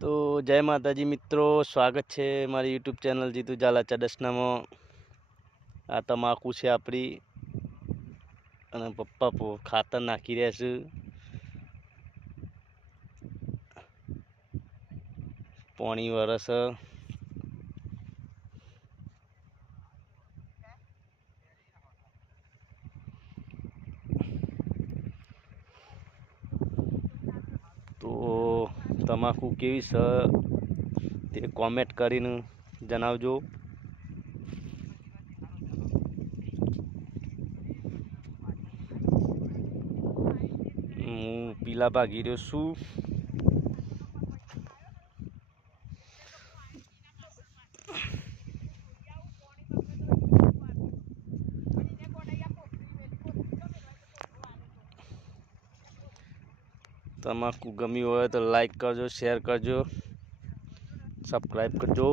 તો જય માતાજી મિત્રો, સ્વાગત છે મારી યુટ્યુબ ચેનલ જીતુ ઝાલા ચડસનામાં. આ તમાકુ છે આપણી અને પપ્પા ખાતર નાખી રહ્યા છે. પોણી વરસ. તો તમાકુ કેવી છે તે કોમેન્ટ કરીને જણાવજો. હું પીલા ભાગી રહ્યો છું. તમાકુ ગમ્યું હોય તો લાઈક કરજો શેર કરજો સબસ્ક્રાઈબ કરજો.